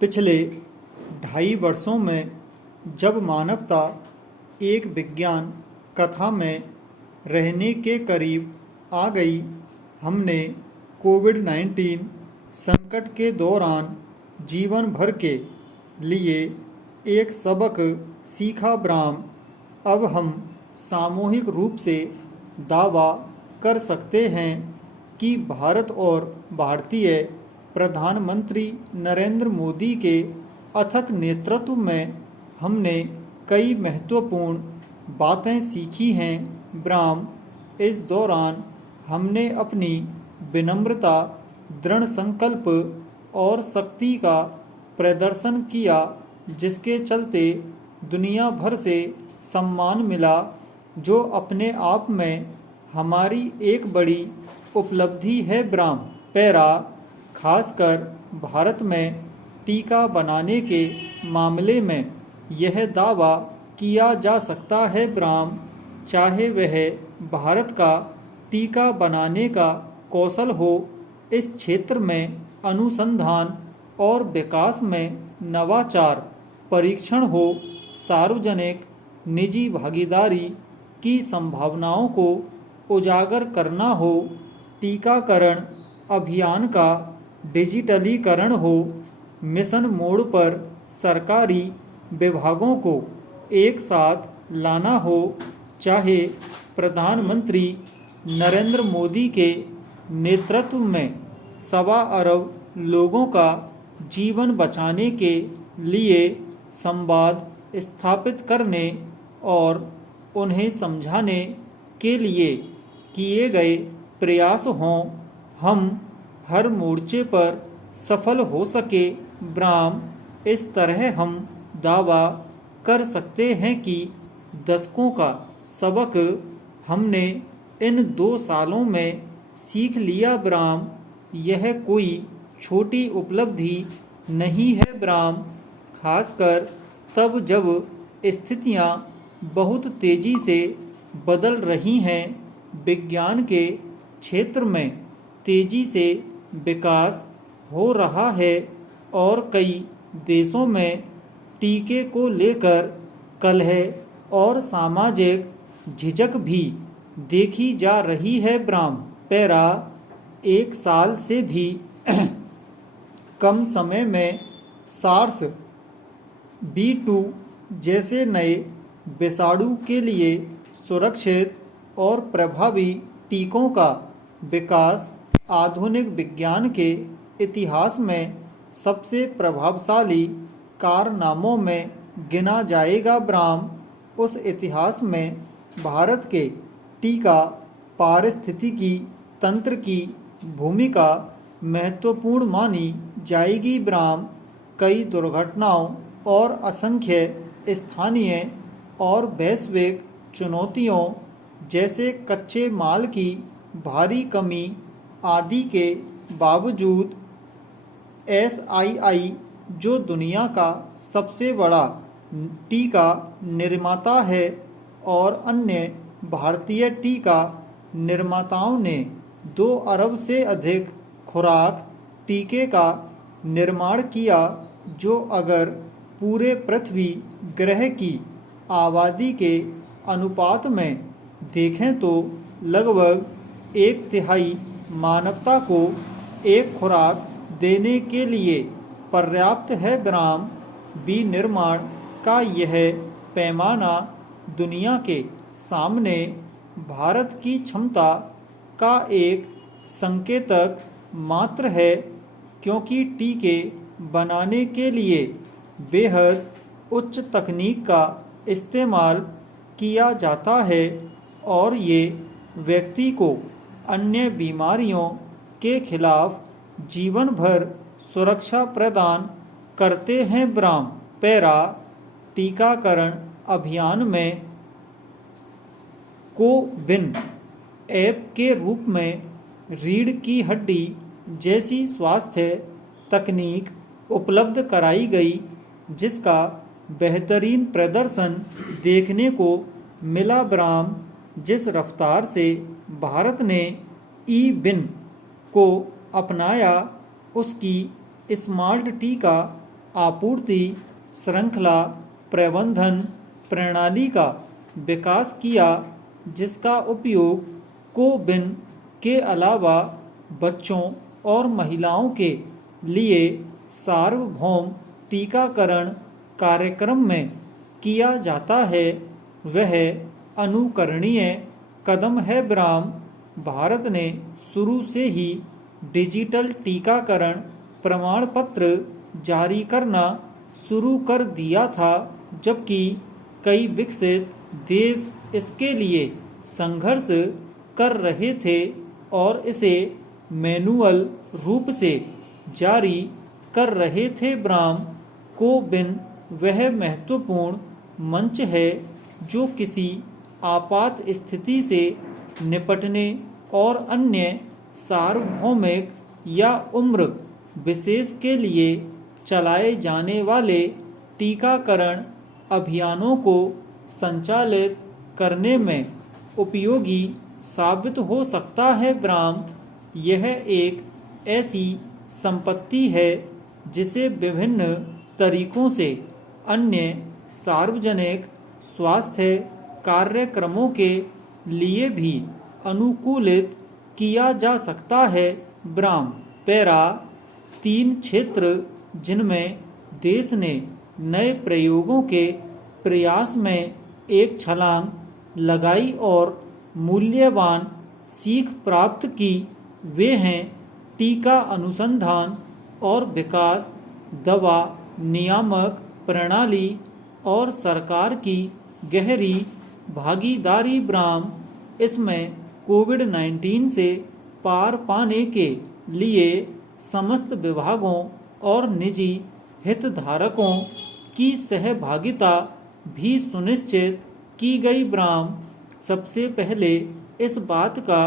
पिछले 2.5 वर्षों में जब मानवता एक विज्ञान कथा में रहने के करीब आ गई, हमने कोविड-19 संकट के दौरान जीवन भर के लिए एक सबक सीखा। ब्राह्म, अब हम सामूहिक रूप से दावा कर सकते हैं कि भारत और भारतीय प्रधानमंत्री नरेंद्र मोदी के अथक नेतृत्व में हमने कई महत्वपूर्ण बातें सीखी हैं। ब्राह्म, इस दौरान हमने अपनी विनम्रता, दृढ़ संकल्प और शक्ति का प्रदर्शन किया, जिसके चलते दुनिया भर से सम्मान मिला, जो अपने आप में हमारी एक बड़ी उपलब्धि है। ब्राह्म, पैरा, खासकर भारत में टीका बनाने के मामले में यह दावा किया जा सकता है। ब्राह्म, चाहे वह भारत का टीका बनाने का कौशल हो, इस क्षेत्र में अनुसंधान और विकास में नवाचार, परीक्षण हो, सार्वजनिक निजी भागीदारी की संभावनाओं को उजागर करना हो, टीकाकरण अभियान का डिजिटलीकरण हो, मिशन मोड पर सरकारी विभागों को एक साथ लाना हो, चाहे प्रधानमंत्री नरेंद्र मोदी के नेतृत्व में 1.25 अरब लोगों का जीवन बचाने के लिए संवाद स्थापित करने और उन्हें समझाने के लिए किए गए प्रयास हों, हम हर मोर्चे पर सफल हो सके। ब्राह्म, इस तरह हम दावा कर सकते हैं कि दशकों का सबक हमने इन 2 सालों में सीख लिया। ब्राह्म, यह कोई छोटी उपलब्धि नहीं है। ब्राह्म, खासकर तब जब स्थितियां बहुत तेजी से बदल रही हैं, विज्ञान के क्षेत्र में तेजी से विकास हो रहा है और कई देशों में टीके को लेकर कलह और सामाजिक झिझक भी देखी जा रही है। ब्राह्म, पैरा, 1 साल से भी कम समय में सार्स B2 जैसे नए विषाणु के लिए सुरक्षित और प्रभावी टीकों का विकास आधुनिक विज्ञान के इतिहास में सबसे प्रभावशाली कारनामों में गिना जाएगा। ब्राह्म, उस इतिहास में भारत के टीका पारिस्थितिकी तंत्र की भूमिका महत्वपूर्ण मानी जाएगी। ब्राह्म, कई दुर्घटनाओं और असंख्य स्थानीय और वैश्विक चुनौतियों जैसे कच्चे माल की भारी कमी आदि के बावजूद SII, जो दुनिया का सबसे बड़ा टीका निर्माता है, और अन्य भारतीय टीका निर्माताओं ने 2 अरब से अधिक खुराक टीके का निर्माण किया, जो अगर पूरे पृथ्वी ग्रह की आबादी के अनुपात में देखें तो लगभग 1/3 मानवता को एक खुराक देने के लिए पर्याप्त है। ब्राह्म, विनिर्माण का यह पैमाना दुनिया के सामने भारत की क्षमता का एक संकेतक मात्र है, क्योंकि टीके बनाने के लिए बेहद उच्च तकनीक का इस्तेमाल किया जाता है और ये व्यक्ति को अन्य बीमारियों के खिलाफ जीवन भर सुरक्षा प्रदान करते हैं। ब्राह्म, पैरा, टीकाकरण अभियान में कोविन ऐप के रूप में रीढ़ की हड्डी जैसी स्वास्थ्य तकनीक उपलब्ध कराई गई, जिसका बेहतरीन प्रदर्शन देखने को मिला। ब्राह्म, जिस रफ्तार से भारत ने ई-विन को अपनाया, उसकी स्मार्ट टीका आपूर्ति श्रृंखला प्रबंधन प्रणाली का विकास किया, जिसका उपयोग कोविन के अलावा बच्चों और महिलाओं के लिए सार्वभौम टीकाकरण कार्यक्रम में किया जाता है, वह अनुकरणीय कदम है। ब्राह्म, भारत ने शुरू से ही डिजिटल टीकाकरण प्रमाण पत्र जारी करना शुरू कर दिया था, जबकि कई विकसित देश इसके लिए संघर्ष कर रहे थे और इसे मैनुअल रूप से जारी कर रहे थे। ब्राह्म, कोविन वह महत्वपूर्ण मंच है जो किसी आपात स्थिति से निपटने और अन्य सार्वभौमिक या उम्र विशेष के लिए चलाए जाने वाले टीकाकरण अभियानों को संचालित करने में उपयोगी साबित हो सकता है। ब्राह्म, यह एक ऐसी संपत्ति है जिसे विभिन्न तरीकों से अन्य सार्वजनिक स्वास्थ्य कार्यक्रमों के लिए भी अनुकूलित किया जा सकता है। ब्राह्म, पैरा 3 क्षेत्र जिनमें देश ने नए प्रयोगों के प्रयास में एक छलांग लगाई और मूल्यवान सीख प्राप्त की, वे हैं टीका अनुसंधान और विकास, दवा नियामक प्रणाली और सरकार की गहरी भागीदारी। ब्राह्म, इसमें कोविड-19 से पार पाने के लिए समस्त विभागों और निजी हितधारकों की सहभागिता भी सुनिश्चित की गई। ब्राह्म, सबसे पहले इस बात का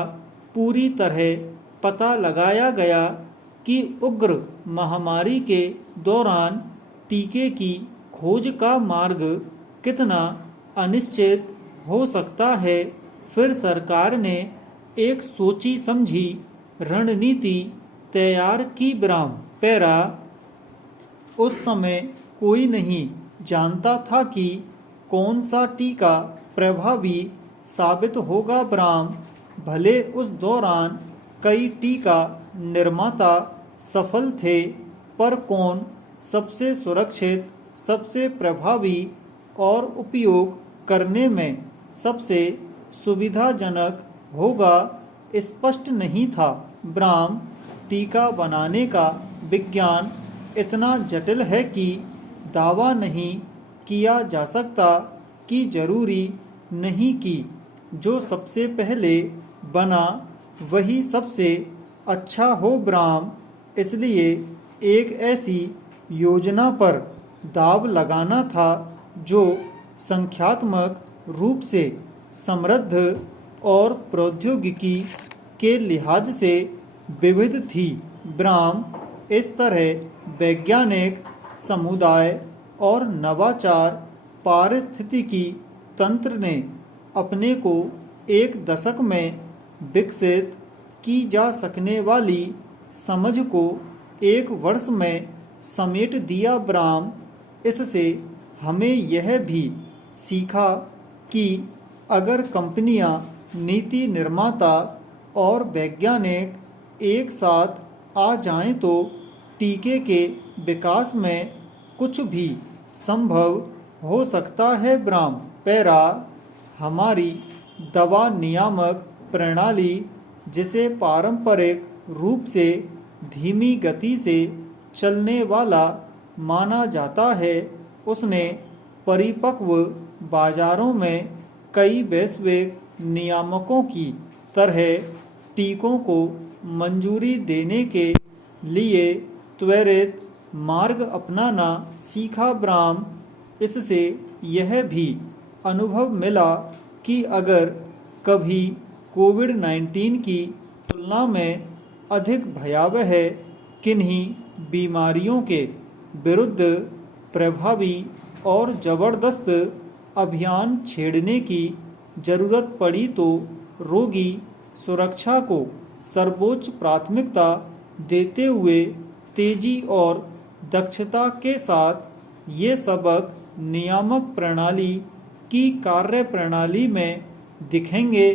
पूरी तरह पता लगाया गया कि उग्र महामारी के दौरान टीके की खोज का मार्ग कितना अनिश्चित हो सकता है। फिर सरकार ने एक सोची समझी रणनीति तैयार की। ब्राह्म, पैरा, उस समय कोई नहीं जानता था कि कौन सा टीका प्रभावी साबित होगा। ब्राह्म, भले उस दौरान कई टीका निर्माता सफल थे, पर कौन सबसे सुरक्षित, सबसे प्रभावी और उपयोग करने में सबसे सुविधाजनक होगा, स्पष्ट नहीं था। ब्राह्म, टीका बनाने का विज्ञान इतना जटिल है कि दावा नहीं किया जा सकता कि जरूरी नहीं कि जो सबसे पहले बना वही सबसे अच्छा हो। ब्राह्म, इसलिए एक ऐसी योजना पर दाव लगाना था जो संख्यात्मक रूप से समृद्ध और प्रौद्योगिकी के लिहाज से विविध थी। ब्राह्म, इस तरह वैज्ञानिक समुदाय और नवाचार पारिस्थितिकी तंत्र ने अपने को एक दशक में विकसित की जा सकने वाली समझ को एक वर्ष में समेट दिया। ब्राह्म, इससे हमें यह भी सीखा कि अगर कंपनियां, नीति निर्माता और वैज्ञानिक एक साथ आ जाएं तो टीके के विकास में कुछ भी संभव हो सकता है। ब्राह्म, पैरा, हमारी दवा नियामक प्रणाली, जिसे पारंपरिक रूप से धीमी गति से चलने वाला माना जाता है, उसने परिपक्व बाजारों में कई वैश्विक नियामकों की तरह टीकों को मंजूरी देने के लिए त्वरित मार्ग अपनाना सीखा। ब्राह्म, इससे यह भी अनुभव मिला कि अगर कभी कोविड-19 की तुलना में अधिक भयावह किन्हीं बीमारियों के विरुद्ध प्रभावी और जबरदस्त अभियान छेड़ने की जरूरत पड़ी तो रोगी सुरक्षा को सर्वोच्च प्राथमिकता देते हुए तेजी और दक्षता के साथ ये सबक नियामक प्रणाली की कार्य प्रणाली में दिखेंगे